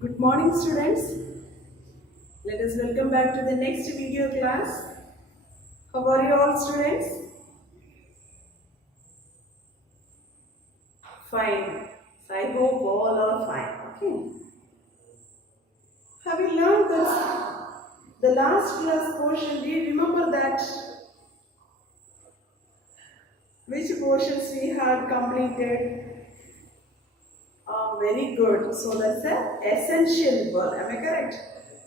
Good morning, students. Let us welcome back to the next video class. How are you all, students? Fine. I hope all are fine. Okay. Have you learned this? The last class portion, do you remember that? Which portions we had completed? Very good. So that's the essential verb. Am I correct?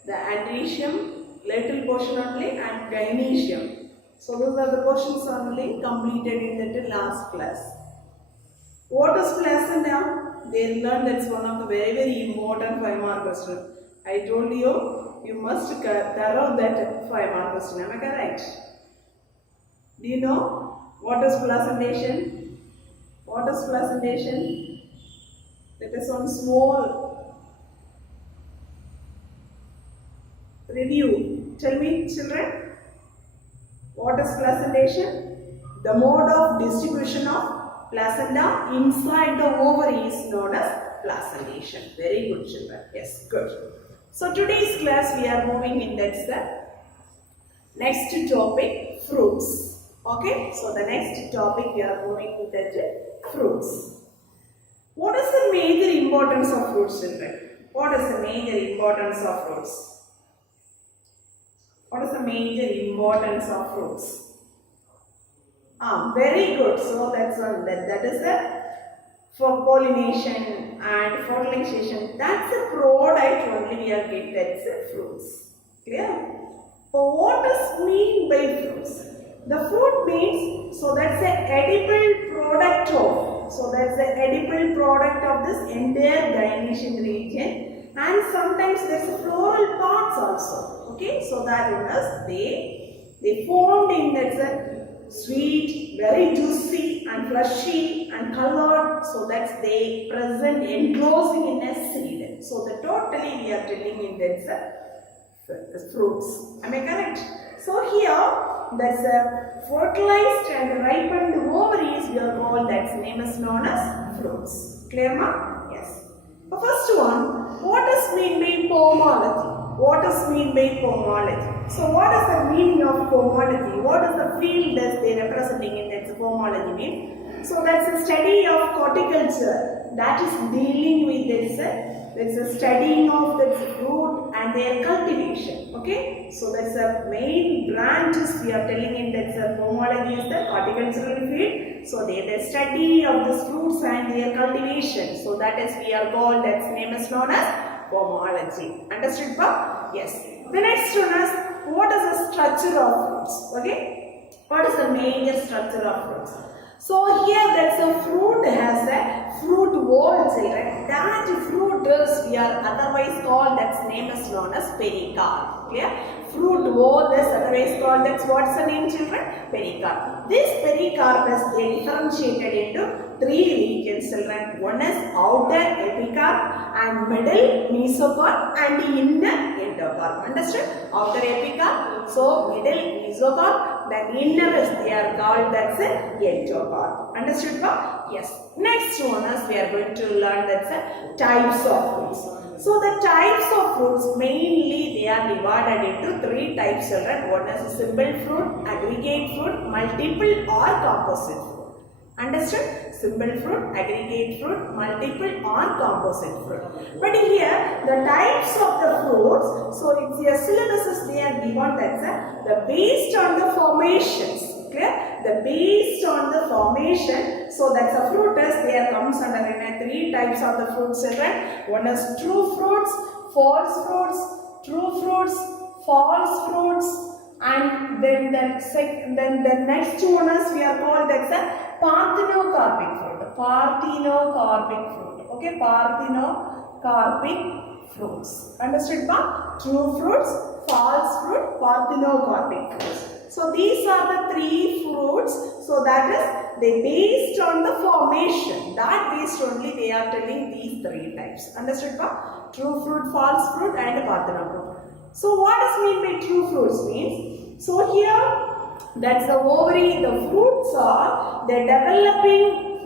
The antecedent, little portion only, and gynecium. So those are the portions only completed in the last class. What is placenta? They learned that's one of the very important 5-mark question. I told you must thorough that 5-mark question. Am I correct? Do you know what is placentation? What is placentation? Let us one small review. Tell me, children, what is placentation? The mode of distribution of placenta inside the ovary is known as placentation. Very good, children. Yes, good. So today's class we are moving in that's the next topic, fruits. Okay, so the next topic we are moving in that fruits. What is the major importance of fruits, children? What is the major importance of fruits? What is the major importance of fruits? Very good. So that's one. That is the for pollination and fertilization. That's the product only we are getting. That's the fruits. Clear? So what does mean by fruits? The fruit means, so that's the edible product of. So that's the edible product of this entire gynecian region, and sometimes there's a floral parts also. Okay, so that one is they formed in that's a sweet, very juicy and fleshy and colored. So that's they present enclosing in a seed. So the totally we are telling in that's fruits. Am I correct? So here that's a fertilized and ripened ovaries we are called, that's name is known as fruits. Clear ma? Yes. The first one, what does mean by pomology? What does mean by pomology? So what is the meaning of pomology? What is the field that they representing in that pomology mean? So that's a study of horticulture that is dealing with this. It's a studying of the fruit and their cultivation. Okay, so that's the main branches we are telling in that pomology is the horticultural field. So they the study of the fruits and their cultivation. So that is we are called, that's name is known as pomology. Understood, pa? Yes. The next one is what is the structure of fruits? Okay, what is the major structure of fruits? So here that's a fruit has a fruit wall, children. That fruit is we are otherwise called, that's name is known as pericarp. Clear? Fruit wall is otherwise called, that's what's the name, children? Pericarp. This pericarp is they differentiated into 3 regions, children. One is outer epicarp and middle mesocarp and inner endocarp. Understood? Outer epicarp, so middle mesocarp. The inner is they are called, that's a endocarp. Understood, pa? Yes. Next one is we are going to learn that's a types of fruits. So the types of fruits mainly they are divided into 3 types, children. One is a simple fruit, aggregate fruit, multiple or composite fruit. Understood? Simple fruit, aggregate fruit, multiple or composite fruit. But here the types of the fruits, so it's your syllabuses they are given, that's the based on the formations. Clear? The based on the formation. So that's a fruit is there comes under in 3 types of the fruits, children. One is true fruits, false fruits, true fruits, false fruits, and then the next one is we are called that's a parthenocarpic fruit. Parthenocarpic fruit. Okay, parthenocarpic fruits. Understood, pa? True fruits, false fruit, parthenocarpic fruits. So these are the 3 fruits. So that is they based on the formation. That based only they are telling these 3 types. Understood, pa? True fruit, false fruit, and parthenocarpic. So what does mean by true fruits means? So here that's the ovary. The fruits are they developing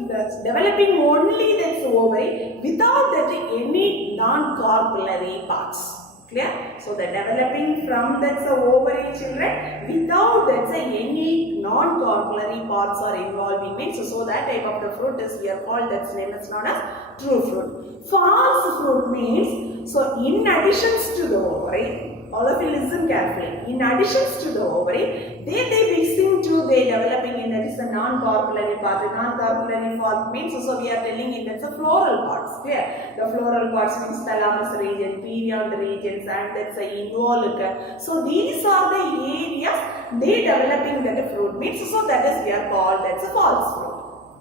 only that's ovary without that any non-corpulary parts. Clear? So the developing from that's the ovary children without that's any non-corpulary parts are involved in it. So that type of the fruit is we are called, that's name is known as true fruit. False fruit means, so in addition to the ovary, all of you listen carefully. In addition to the ovary, they mixing to they developing in that is the non-corpulary part. The non-corpulary part means, so we are telling in that's the floral parts. Clear? The floral parts means thalamus region, period regions, and that's the involucre. So these are the areas they developing that fruit means. So that is we are called that's a false fruit.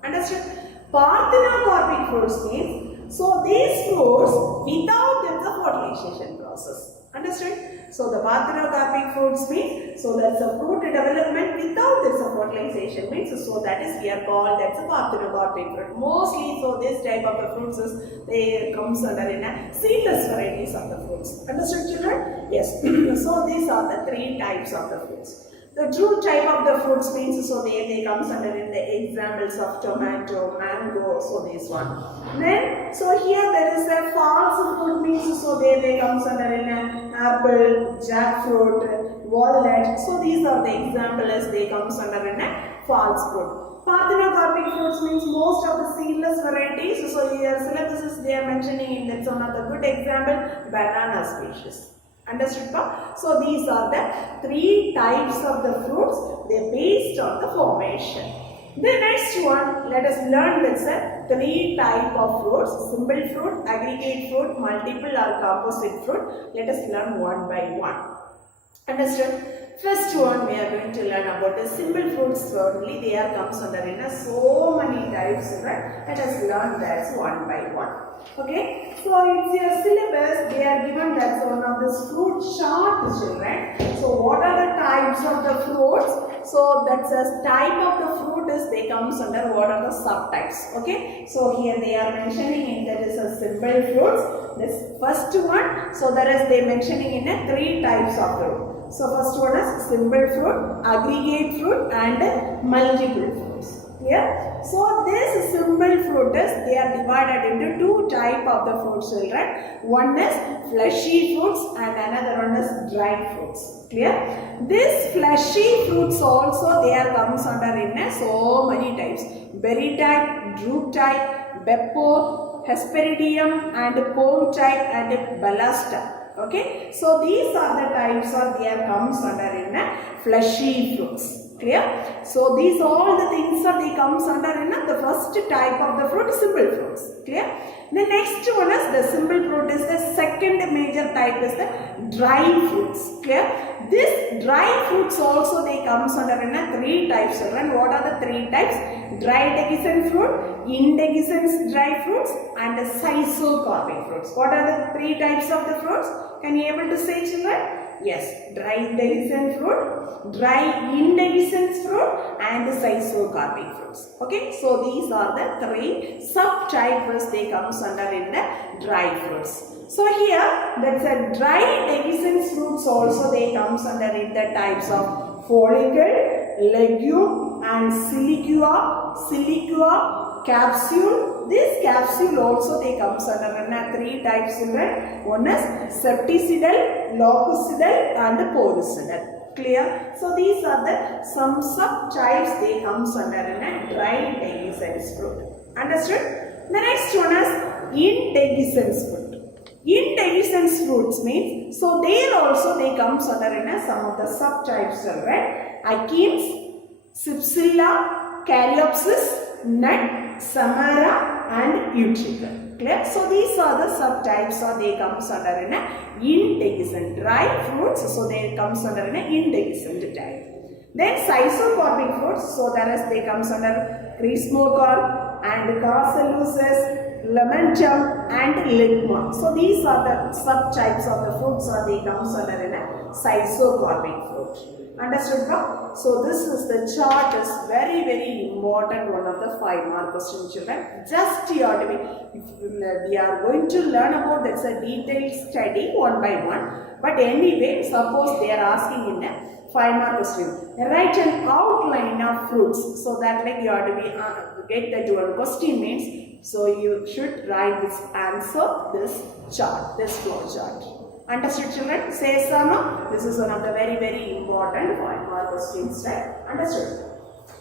Understood? Parthenocarpic fruits means, so these fruits without the fertilization process. Understood? So the parthenocarpic fruits means, so that's a fruit development without this fertilization means, so that is we are called that's a parthenocarpic fruit. Mostly, so this type of the fruits is they comes under in a seedless varieties of the fruits. Understood, children? Yes. So these are the three types of the fruits. The true type of the fruits means, so they comes under in the examples of tomato, mango, so this one. Then, so here there is a false fruit means, so they comes under in a apple, jackfruit, walnut. So these are the examples they comes under in a false fruit. Parthenocarpic fruits means most of the seedless varieties. So here syllabuses they are mentioning in that's one of the good example, banana species. Understood? So these are the three types of the fruits. They based on the formation. The next one, let us learn that's a three type of fruits: simple fruit, aggregate fruit, multiple or composite fruit. Let us learn one by one. Understood? First one we are going to learn about the simple fruits only. They are comes under in so many types, right? Let us learn that one by one. Okay, so it's your syllabus. They are given that's one of this fruit chart, children. So what are the types of the fruits? So that's a type of the fruit is they comes under what are the subtypes. Okay, so here they are mentioning in that is a simple fruits. This first one, so there is they mentioning in a three types of fruit. So first one is simple fruit, aggregate fruit, and multiple fruits. Clear? So this simple fruit is they are divided into two type of the fruits, children. One is fleshy fruits and another one is dry fruits. Clear? This fleshy fruits also they are comes under in so many types: berry type, drupe type, beppo, hesperidium, and pome type, and balusta. Okay, so these are the types of there comes under in fleshy fruits. Clear? So these all the things are they comes under in the first type of the fruit, simple fruits. Clear? The next one is the simple fruit is the second major type is the dry fruits. Clear? This dry fruits also they comes under in three types. And what are the three types? Dry dehiscent fruit, indehiscent dry fruits, and schizocarpic fruits. What are the three types of the fruits? Can you able to say, children? Yes, dry dehiscent fruit, dry indehiscent fruit, and schizocarpic fruits. Okay, so these are the three subtypes they comes under in the dry fruits. So here that's a dry dehiscent fruits also they comes under in the types of follicle, legume, and silicua, capsule. This capsule also they comes under three types, children. One is septicidal, locucidal, and poricidal. Clear? So these are the some subtypes they comes under dry dehiscent fruit. Understood? The next one is indehiscent fruit. Indehiscent fruits means, so there also they comes under some of the subtypes, children. Achenes, Cypsilla, Caryopsis, nut, samara, and utricle. Clear? So these are the subtypes or they comes under indehiscent dry fruits. So they comes under indehiscent type. Then schizocarpic fruits. So that is they comes under crismocorp and carcelusis, lamentum, and ligma. So these are the subtypes of the fruits or they comes under schizocarpic fruit. Understood, bro? So this is the chart is very important, one of the 5 mark question, children. Just you have to be, we are going to learn about that's a detailed study one by one. But anyway, suppose they are asking in a 5 mark question. Write an outline of fruits. So that like you have to be get that one question means So you should write this answer, this chart, this flow chart. Understood, children? Say so, no? This is one of the very important one-mark questions, right? Understood?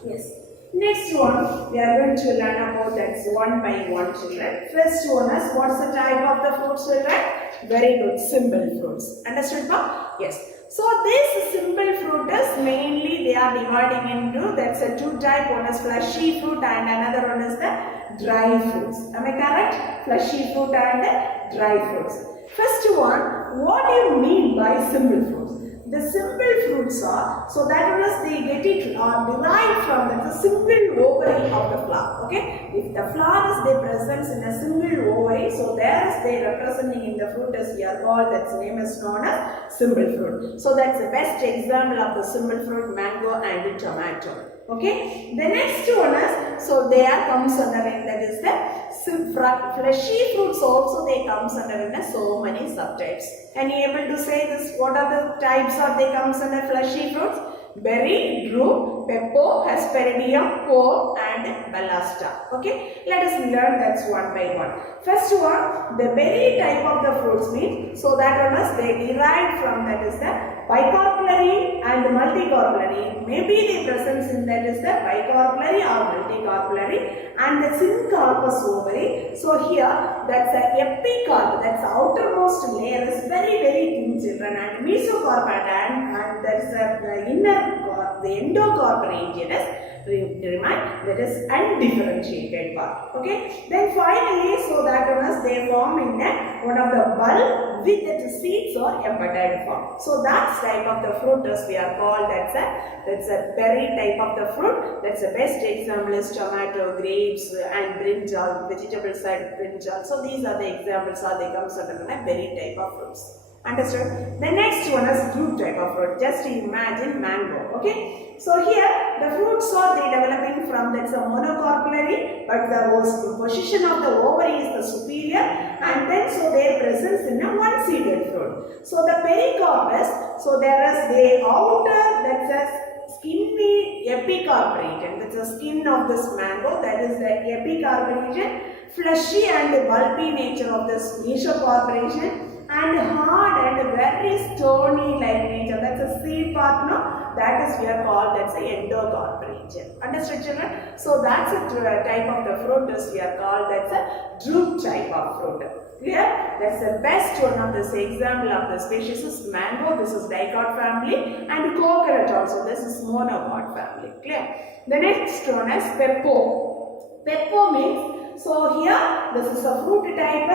Yes. Next one, we are going to learn about that's one by one, children. First one is, what's the type of the fruits, children? Very good, simple fruits. Understood, pa? Yes. So this simple fruit is mainly they are dividing into, that's a two type. One is fleshy fruit and another one is the dry fruits. Am I correct? Fleshy fruit and dry fruits. First one, what do you mean by simple fruits? The simple fruits are, so that is they get it derived from the simple ovary of the flower. Okay, if the flower is they presents in a single ovary, so there is they representing in the fruit as we are called, that's name is known as simple fruit. So that's the best example of the simple fruit, mango and tomato. Okay, the next one is, so there comes under it, that is the fleshy fruits also they comes under in so many subtypes. Can you able to say this? What are the types of they comes under fleshy fruits? Berry, drupe, peppo, hesperidium, pome and balassta. Okay, let us learn that's one by one. First one, the berry type of the fruits means, so that one is they derived from, that is the bicarpellary and multicarpellary. Maybe the presence in that is the bicarpellary or multicarpellary and the syncarpous ovary. So here that's the epicarp, that's the outermost layer is very thin, children, and mesocarp and that is the inner carp, the endocarp region is remind that is undifferentiated part. Okay, then finally, so that one is they form in one of the bulb with the seeds or embutted form. So that's type of the fruit as we are called, that's a berry type of the fruit. That's the best example is tomato, grapes and brinjal, vegetable side brinjal. So these are the examples are they comes under the berry type of fruits. Understood? The next one is drupe type of fruit. Just imagine mango. Okay. So here the fruits are they developing from that's a monocarpellary, but the position of the ovary is the superior, and then so their presence in a one-seeded fruit. So the pericarpus, so there is the outer, that's a skinny epicarp region. That's the skin of this mango, that is the epicarp region. Fleshy and bulby nature of this mesocarp region. And hard and very stony like nature, that's a seed part, no? That is we are called, that's the endocarp region. Understood, children? So that's a type of the fruit is we are called, that's a drupe type of fruit. Clear? That's the best one of this example of the species is mango, this is dicot family, and coconut also, this is monocot family. Clear? The next one is peppo. Peppo means, so here this is a fruit type,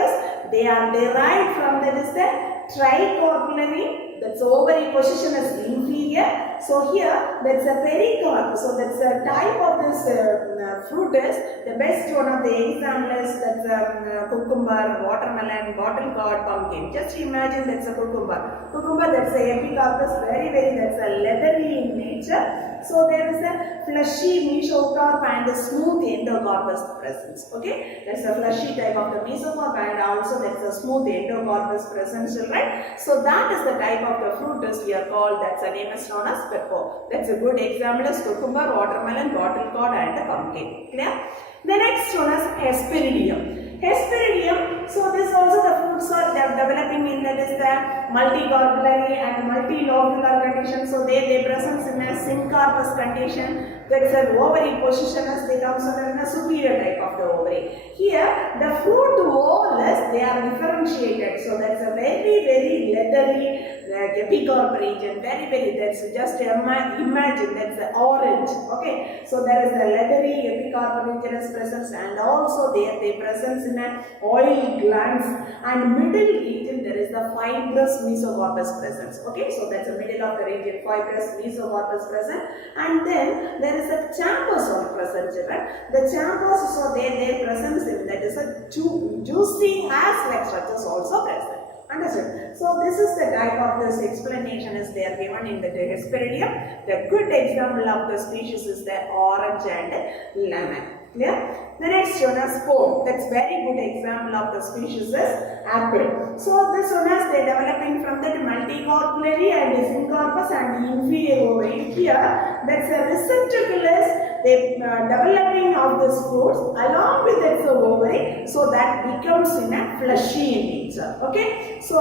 they are derived from, that is the tricarpellary, that's ovary position is inferior. So here that's a pericarp, so that's a type of this fruit is, the best one of the example is that's cucumber, watermelon, bottle gourd, pumpkin. Just imagine that's a cucumber. Cucumber, that's a epicarpus, very that's a leathery in nature. So there is a fleshy mesocarp and a smooth endocarpus presence. Okay, that's a fleshy type of the mesocarp and also that's a smooth endocarpus presence, right? So that is the type of the fruit as we are called, that's a name is known as peppo. That's a good example is cucumber, watermelon, bottle gourd and a pumpkin. Clear? The next one is hesperidium. Hesperidium, so this also the fruits are developing in that is the multicarpellary and multilobular condition. So they present in a syncarpous condition. That's an ovary position as they comes under in a superior type of the ovary. Here the fruit whole is they are differentiated. So that's a very leathery epicarp region. Very that's just imagine that's the orange. Okay, so there is a leathery epicarp region is present, and also they presence in an oil glands, and middle region there is the fibrous mesocarpus presence. Okay, so that's the middle of the region, fibrous mesocarpus present, and then there is a champus also present, right? The champus, so their presence in that is a juicy as-like structures also present. Understood? So this is the type of this explanation is they are given in the Hesperidium. The good example of the species is the orange and lemon. Clear? The next one is pome. That's very good example of the species is apple. So this one is they developing from that multicarpellary and syncarpus and inferior ovary. Here that's a receptacle is they developing of this fruits along with its ovary, so that becomes in a fleshy in nature. Okay. So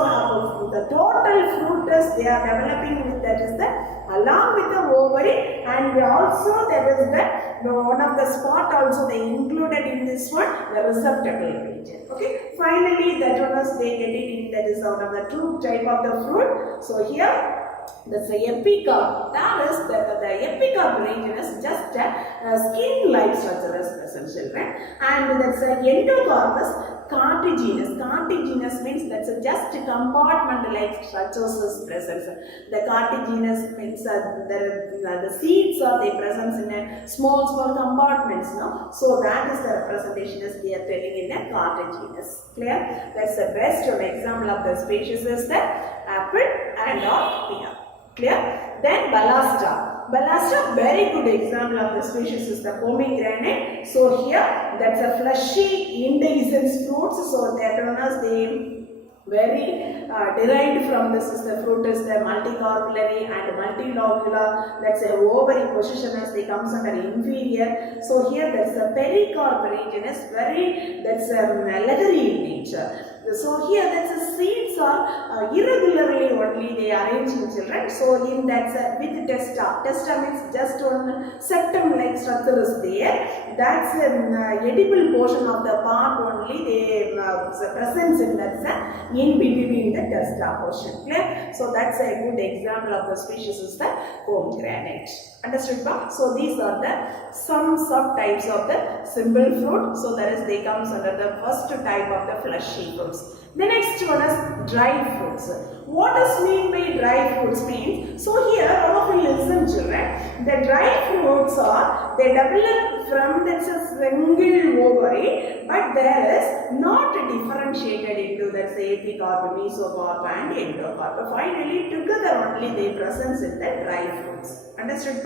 the total fruit is they are developing with that is the along with the ovary, and also there is the one of the spot also they included in this one, the receptacle region. Okay. Finally that one is they get it in, that is one of the two type of the fruit. So here that's the epicarp. That is the epicarp region is just a skin-like structure is present, children. And that's the endocarpus cartigenous. Cartigenous means that's a just compartment-like structures is present. The cartigenous means the seeds are they present in a small compartments. No? So that is the representation is they are telling in a cartigenous. Clear? That's the best example of the species is the apple and or pear. Clear? Then balastra. Balastra, very good example of the species is the pomegranate. So here that's a fleshy indehiscence fruits. So that one is the very derived from this is the fruit is the multicarpellary and multilocular. That's a ovary position as they comes under inferior. So here that's a pericarp region is very that's leathery in nature. So here that's the seeds are irregularly only they arrange in children. So in that with testa. Testa means just one septum like structure is there. That's an edible portion of the part only they presence in that in between the testa portion. Clear? So that's a good example of the species is the pomegranate. Understood? So these are the some subtypes of the simple fruit. So that is they comes under the first type of the fleshy fruits. The next one is dry fruits. What does mean by dry fruits means? So here all of you listen children. The dry fruits are they develop from that's a single ovary, but there is not differentiated into that say epicarp, mesocarp and endocarp. Finally together only they present in the dry fruits. Understood?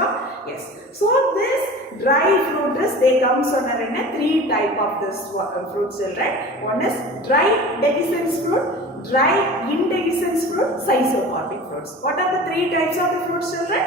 Yes. So this dry fruit is they comes under in a three type of this fruits children. One is dry dehiscence fruit, dry indehiscence fruit, schizocarpic fruits. What are the three types of the fruits children?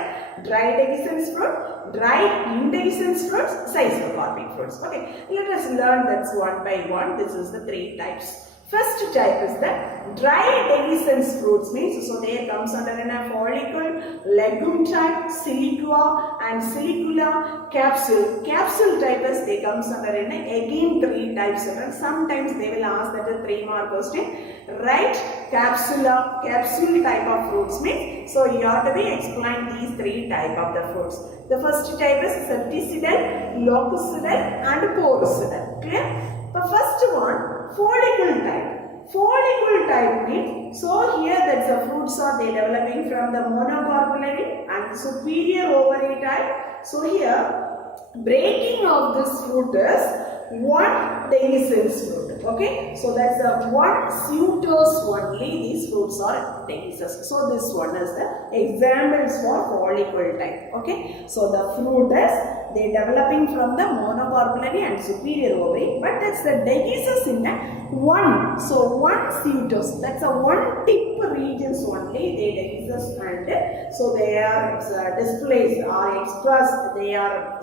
Dry dehiscence fruit, dry indehiscence fruits, schizocarpic fruits. Okay, let us learn that one by one. This is the three types. First type is the dry dehiscence fruits means so there comes under in a follicle, legume type, silicua and silicula, capsule. Capsule type is they comes under in a again three types. Sometimes they will ask that a 3-mark question. Right? Capsula, capsule type of fruits means so you have to be explain these three type of the fruits. The first type is septicidal, locucidal and porocidal. Clear? The first one, follicle type. Follicle type means, so here that's the fruits are they developing from the monocarpellary and superior ovary type. So here, breaking of this fruit is one dehiscence fruit. Okay, so that's the one suitors only these fruits are dehiscence. So this one is the examples for follicle type. Okay, so the fruit is they developing from the monocarpellary and superior ovary, but that's the dehiscence in the one. So one suitors, that's a one tip regions only they dehiscence and so they are displaced or expressed. They are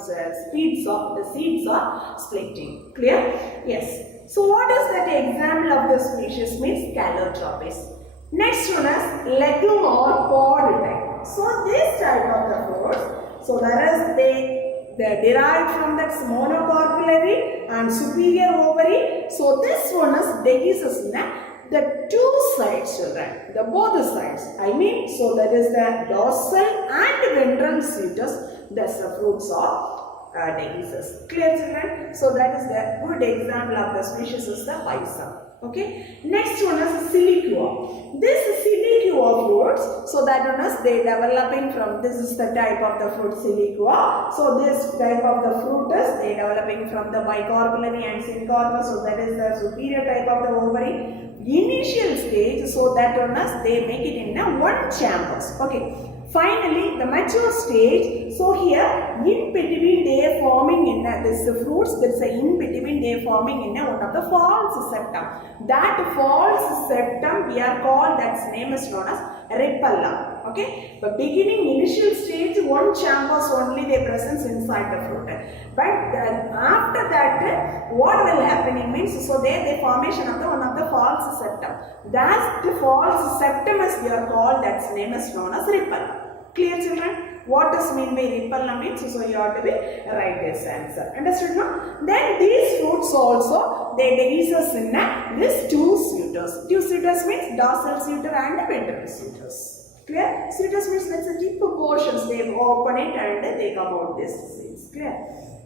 seeds of the seeds are splitting. Clear? Yes. So what is that example of the species means calotropis. Next one is legume or pod type. So this type of the fruits, so that is they derived from that monocarpellary and superior ovary. So this one is dehiscence the two sides children, the both sides. I mean, so that is the dorsal and ventral suitors. That's the fruits of dehiscence. Clear children? So that is the good example of the species is the Pisa. Okay. Next one is silicua. This silicua fruits, so that one is they developing from, this is the type of the fruit silicua. So this type of the fruit is they developing from the bicarpellary and syncarpus. So that is the superior type of the ovary. Initial stage, so that one is they make it in a one chambers. Okay. Finally, the mature stage. So here, in between they are forming in this fruits. There is a in between they are forming in one of the false septum. That false septum we are called. That's name is known as repella. Okay, but beginning initial stage, one chambers only they presence inside the fruit. But after that, what will happen means, so there the formation of the one of the false septum. That's the false septum is we are called. That's name is known as repella. Clear, children? What does mean by repella means? So you have to be write this answer. Understood now? Then these fruits also they dehisces in this two suitors. Two suitors means dorsal suitor and ventral suitors. Clear? Suitors means that's the tip portions. They open it and they come out this seeds. Clear?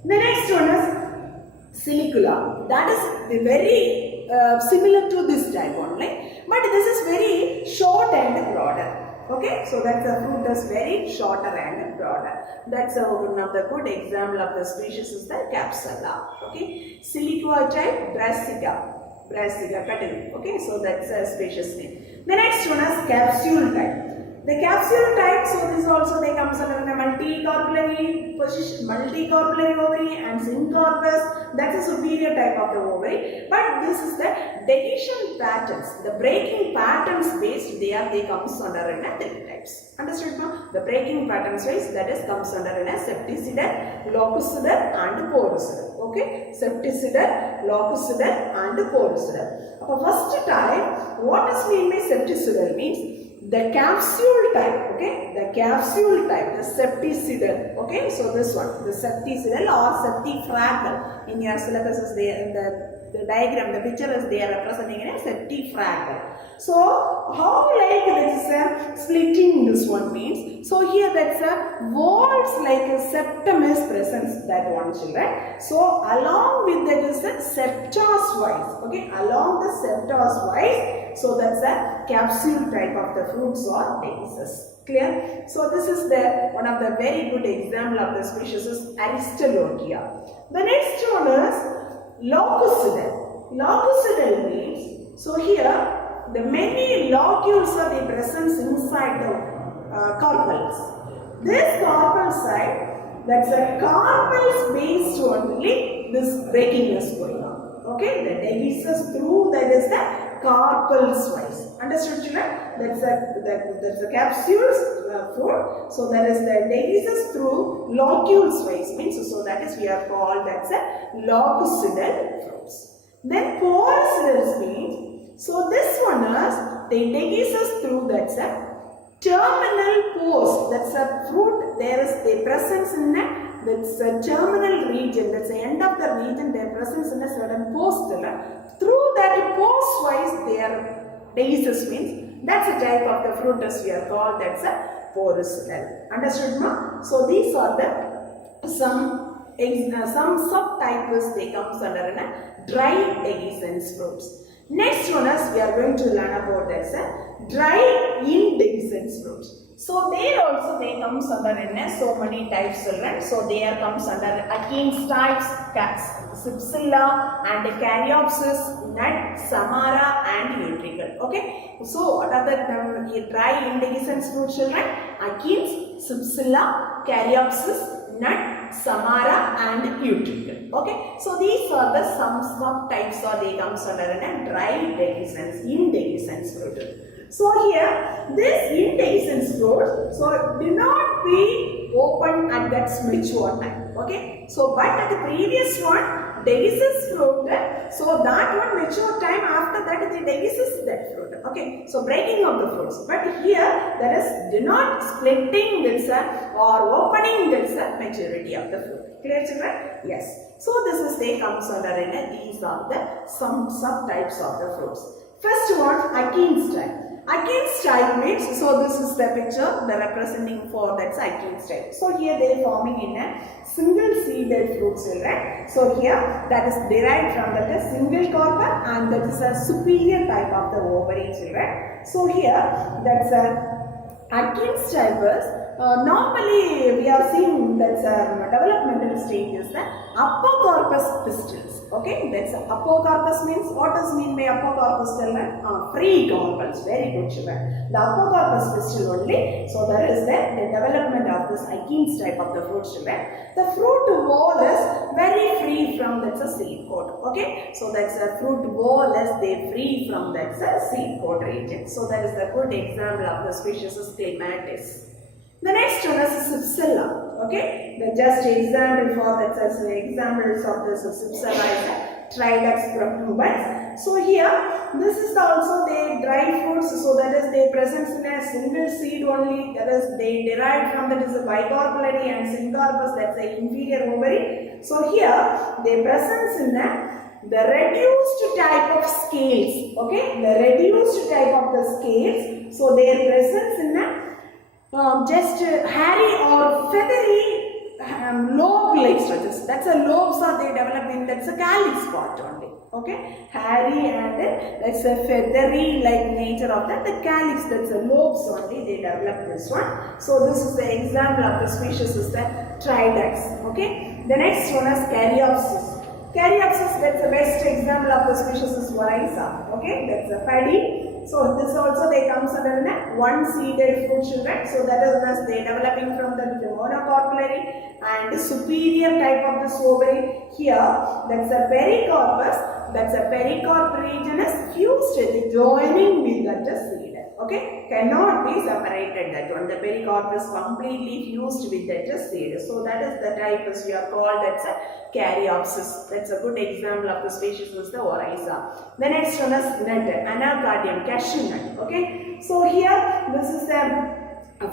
The next one is silicula. That is the very similar to this type only, but this is very short and broader. Okay, so that's the fruit is very shorter and broader. That's one of the good example of the species is the capsula. Okay, silicua type brassica cutting. Okay, so that's a species name. The next one is capsule type. The capsule type, so this also they comes under the multicarpellary position, multicarpellary ovary and syncorpus. That's a superior type of the ovary. But this is the dehiscent patterns, the breaking patterns based they comes under in a three types. Understood now? The breaking patterns wise that is comes under in a septicidal, locucidal and porocidal. Okay, septicidal, locucidal and porocidal. First type, what does mean by septicidal means? The capsule type, okay, the capsule type, the septicidal, okay, so this one, the septicidal or septifractal. In your syllabus is there in the diagram, the picture is there representing in a septifractal. So, how like this splitting this one means? So, here that's a walls like a septum is present, that one children. So, along with that is the septors wise, okay, along the septors wise, so that's a capsule type of the fruits or dehisces. Clear? So, this is the one of the very good example of the species is Aristolochia. The next one is locucidal. Locucidal means, so here the many locules are the presence inside the carpels. This carpel side, that's a carpels based only this breaking is going on. Okay, the dehisces through that is the carpels wise. Understood, children? That's the capsules fruit. So that is the dehisces through locules wise means, so that is we are called that's a locucidal fruits. Then porocidal means, so this one is the dehisces through that's a terminal pores. That's a fruit. There is the presence in that's a terminal region. That's the end of the region. Their presence in a certain post. Through that post wise, their dehisces means that's a type of the fruit as we are called. That's a porocidal. Understood, ma? So these are the some subtypes they comes under a dry dehiscence fruits. Next one is we are going to learn about that's a dry indehiscence fruits. So there also they comes under so many types children. So there comes under Achenes types, Cypsilla and Caryopsis, Nut, Samara and Utricle. Okay. So what are the dry indehiscence fruit children? Achenes, Cypsilla, Caryopsis, Nut, Samara and Utricle. Okay. So these are the some subtypes or they comes under a dry indehiscence fruit. So here this indehiscence fruit, so do not be open at that mature time. Okay. So but at the previous one dehisces fruit, so that one mature time after that the dehisces that fruit. Okay. So breaking of the fruits. But here there is do not splitting this or opening this maturity of the fruit. Clear, children? Yes. So this is they comes under these are the some subtypes of the fruits. First one, Achenes type. Achenes type means, so this is the picture they are representing for that's Achenes type. So here they are forming in a single seeded fruit children. So here that is derived from that single carpel and that is a superior type of the ovary children. So here that's a Atkins type is normally we have seen that developmental stage is the apocarpus pistils. Okay, that's apocarpus means what does mean by apocarpus? Free carpels. Very good, children. The apocarpus pistil only. So there is the development of this Atkins type of the fruit, children. The fruit wall is very free from that's a seed coat. Okay, so that's a fruit wall is they free from that's a seed coat region. So that is the good example of the species is clematis. The next one is Cypsella. Okay, the just example for that as examples of this Cypsella is Tridux protuberans. So here this is also the dry fruits. So that is they present in a single seed only. That is they derived from that is a bicarpellary and syncarpus. That's the inferior ovary. So here they present in the reduced type of scales. Okay, the reduced type of the scales. So their presence in a just hairy or feathery lobe-like structures. That's a lobes are they develop in that's a calyx part only. Okay, hairy and that's a feathery like nature of that. The calyx, that's a lobes only they develop this one. So this is the example of the species is the Tridux. Okay, the next one is Caryopsis. Caryopsis, that's the best example of the species is Oryza. Okay, that's a paddy. So this also they comes under the one-seeded fruit, children. So that is thus they developing from the monocarpellary and superior type of this ovary. Here that's a pericarpus. That's a pericarp region is fused with joining with that seed. Okay, cannot be separated. That one, the pericarp is completely fused with that seed. So that is the type as we are called that's a Caryopsis. That's a good example of the species is the Oryza. The next one is nut, anacardium, cashew nut. Okay, so here this is a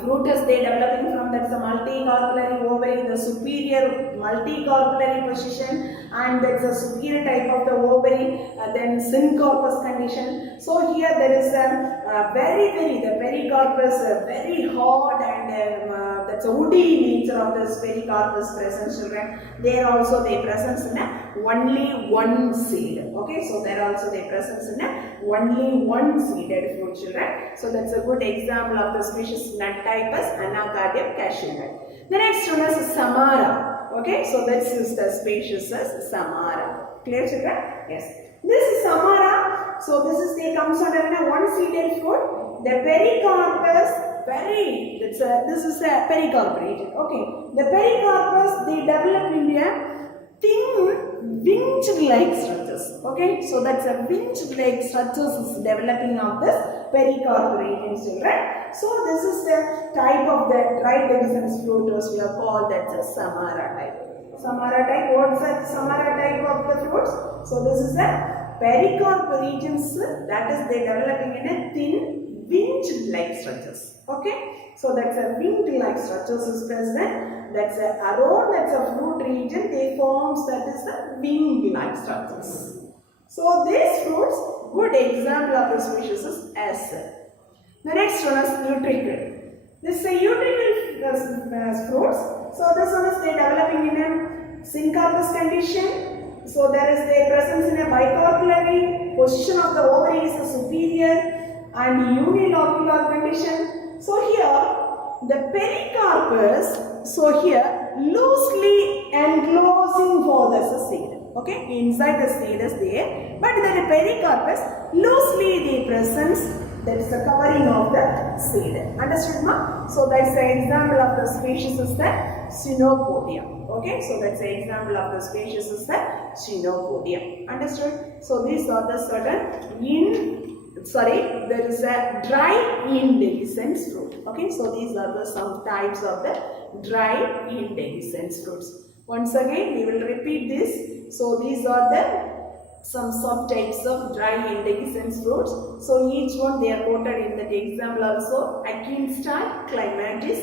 fruit is they developing from that's a multicarpellary ovary, the superior multicarpellary position, and that's a superior type of the ovary, then syncarpus condition. So here there is a the pericarpus very hard and that's a woody nature of this pericarpus present, children. There also they presence in only one seed. Okay, so there also they presence in only one seeded fruit, children. So that's a good example of the species nut type as anacardium, cashew nut. The next one is Samara. Okay, so this is the species as Samara. Clear, children? Yes. This is Samara. So this is they comes under one seeded fruit. The pericarpus this is a pericarp region. Okay, the pericarpus they develop in a thin winch-like structures. Okay, so that's a winch-like structures is developing of this pericarp region, children. So this is the type of the dry dehiscence fruit as we have called that's a Samara type. Samara type. What is the Samara type of the fruits? So this is a pericarp regions that is they developing in a thin winch-like structures. Okay, so that's a winged-like structures is present. That's a around that's a fruit region they forms that is the wing-like structures. So these fruits, good example of the species is acid. The next one is utricle. This is a utricle fruits. So this one is they developing in a syncarpus condition. So there is their presence in a bicarpellary position of the ovary is a superior and unilocular condition. So here the pericarpus, so here loosely enclosing for the seed. Okay, inside the seed is there, but the pericarpus loosely the presence that is the covering of the seed. Understood, ma? So that's the example of the species is the Chenopodium. Okay, so that's the example of the species is the Chenopodium. Understood? So these are the certain there is a dry indehiscence fruit. Okay, so these are the some types of the dry indehiscence fruits. Once again, we will repeat this. So these are the some subtypes of dry indehiscence fruits. So each one they are quoted in that example also. Atkins type, clematis,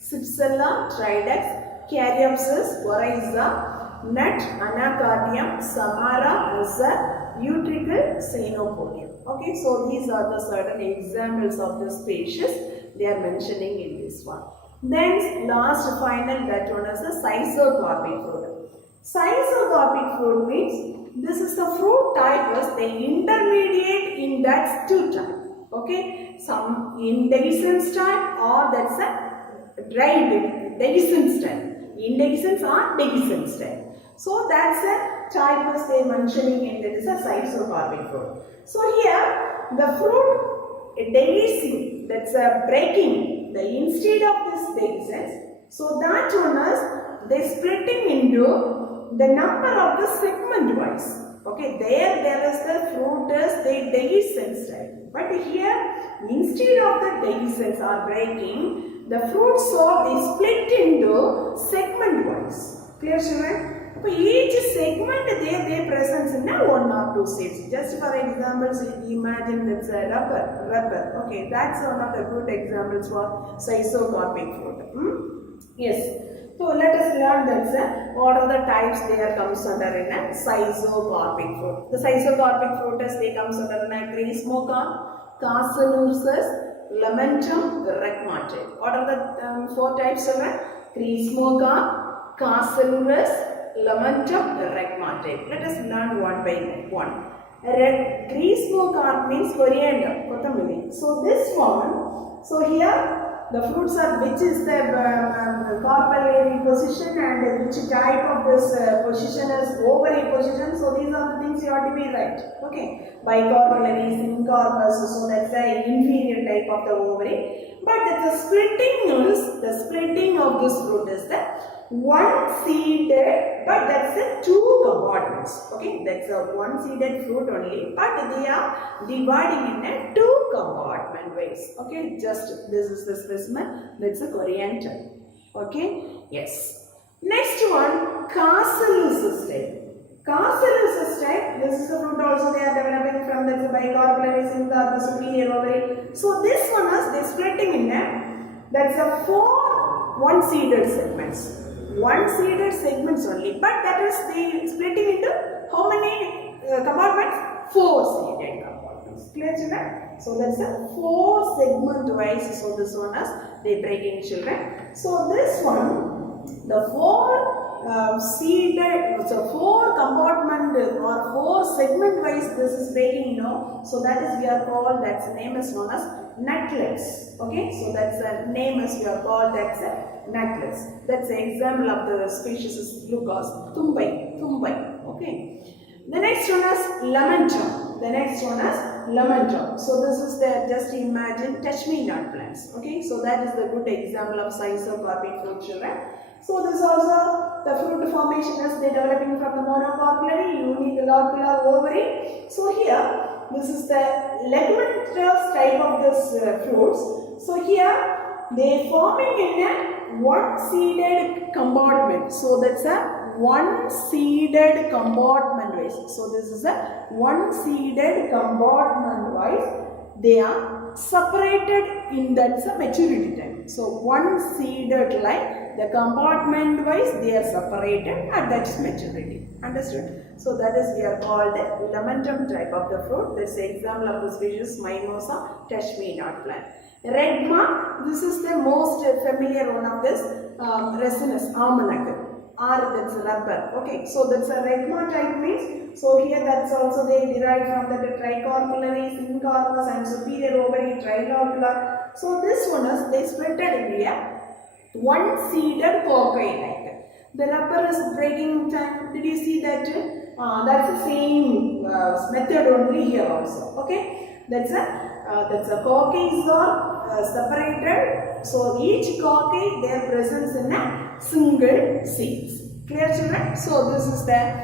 Cypsella, Tridux, Caryopsis, Oryza, nut, anacardium, Samara, Rasa, utricle, Chenopodium. Okay, so these are the certain examples of the species they are mentioning in this one. Then last final that one is the schizocarpic fruit. Schizocarpic fruit means this is the fruit type as the intermediate in that two type. Okay, some indehiscence type or that's a dry dehiscence type. Indehiscence or dehiscence type. So that's a type as they mentioning in that is a schizocarpic fruit. So here the fruit dehiscing, that's a breaking the instead of this dehiscence. So that one is they splitting into the number of the segment wise. Okay, there is the fruit is the dehiscence type. But here instead of the dehiscence or breaking, the fruits are they split into segment wise. Clear, children? So each segment they presents in a 1 or 2 seeds. Just for example, so imagine that's a rubber. Okay, that's one of the good examples for schizocarpic fruit. Yes. So let us learn that what are the types there comes under in a schizocarpic fruit. The schizocarpic fruit is they comes under in a Graciosa, Castelursus, Lamentum, Regmate. What are the 4 types of it? Graciosa, Castelursus, Lamentum, Regmate. Let us learn one by one. Graciosa means coriander, kotamili. So this one, so here the fruits are which is the carpellary position and which type of this position is ovary position. So these are the things you have to be right. Okay, bicarpellary, syncarpus, so that's the inferior type of the ovary. But the splitting of this fruit is the one seeded, but that's the 2 compartments. Okay, that's a one seeded fruit only, but they are dividing in a 2 compartment ways. Okay, just this is the specimen, that's a coriander. Okay, yes. Next one, Castelursus type. Castelursus type, this is the fruit also they are developing from the bicarpellary, syncarpus, superior ovary. So this one is they splitting in a, that's a 4 one-seeded segments. One-seeded segments only, but that is the splitting into how many compartments? 4 seeded compartments. Clear, children? So that's a 4 segment wise. So this one is they breaking, children. So this one, the 4 seeded, so 4 compartment or 4 segment wise this is breaking now. So that is we are called, that's the name is known as nutlets. Okay, so that's the name is we are called that's a nutlets. That's the example of the species is Lucas, Thumbai. Okay. The next one is lamentum. So this is the, just imagine touch me not plants. Okay, so that is the good example of schizocarpic fruit, children. So this also the fruit formation is they developing from the monocarpellary, unilocular ovary. So here this is the leguminous type of this fruits. So here they forming in a one seeded compartment. So that's a one seeded compartment wise. So this is a one seeded compartment wise. They are separated in that's a maturity time. So one seeded like the compartment wise they are separated at that maturity. Understood? So that is we are called the lamentum type of the fruit. That's the example of the species Mimosa, touch me not plant. Redma, this is the most familiar one of this resinous almanac. Or that's rubber. Okay, so that's a redma type means. So here that's also they derive from the tricarpellary, syncarpus and superior ovary, trilocular. So this one is they splitted in here. One seeded cocaine. The rubber is breaking time. Did you see that? That's the same method only here also. Okay, that's a cocaines are separated. So each cocaine their presence in a single seeds. Clear, children? So this is the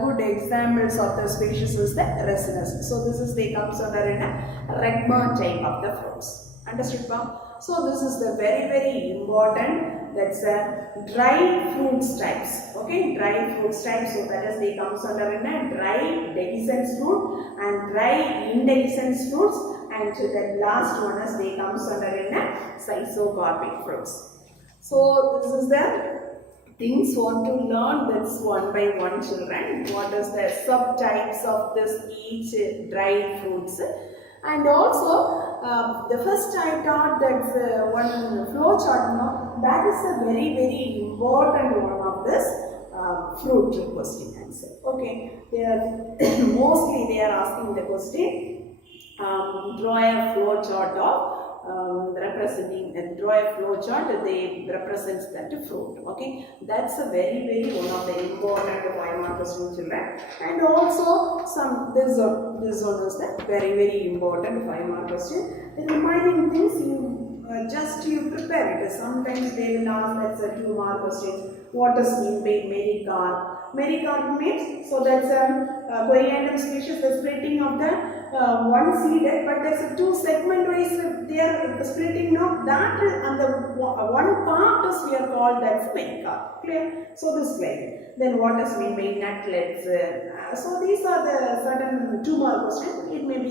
good examples of the species is the resinous. So this is they comes under in a regma type of the fruits. Understood, ma'am? So this is the very important, that's a dry fruits types. Okay, dry fruits types. So that is they comes under in a dry dehiscence fruit and dry indehiscence fruits, and the last one is they comes under in a schizocarpic fruits. So this is the things want to learn, that's one by one, children. What is the subtypes of this each dry fruits? And also the first I taught that one flow chart, no, that is a very important one of this fruit question answer. Okay, they are mostly they are asking the question, draw a flow chart of representing and draw a flow chart, they represents that fruit. Okay, that's a very one of the important 5-mark question, children. And also this one is the very important 5-mark question. The remaining things you prepare it. Sometimes they will ask, that's a 2-mark question. What does mean by mericarp? Mericarp means, so that's a coriander species, the splitting of the one seeded, but there's a 2 segment wise they are splitting of that, and the one part is we are called that's mericarp. Clear? So this way. Then what does mean by nutlets? So these are the certain 2-mark questions. It may be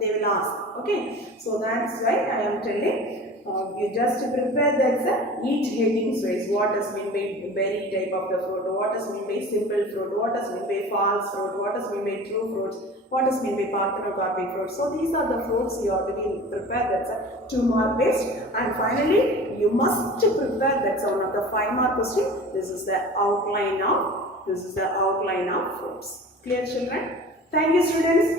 they will ask. Okay. So that's why I am telling. You just prepare that each headings wise. What does mean by berry type of the fruit? What does mean by simple fruit? What does mean by false fruit? What does mean by true fruits? What does mean by parthenocarpic fruits? So these are the fruits you have to be prepared. That's a 2-mark based. And finally, you must prepare that's one of the 5-mark question. This is the outline of fruits. Clear, children? Thank you, students.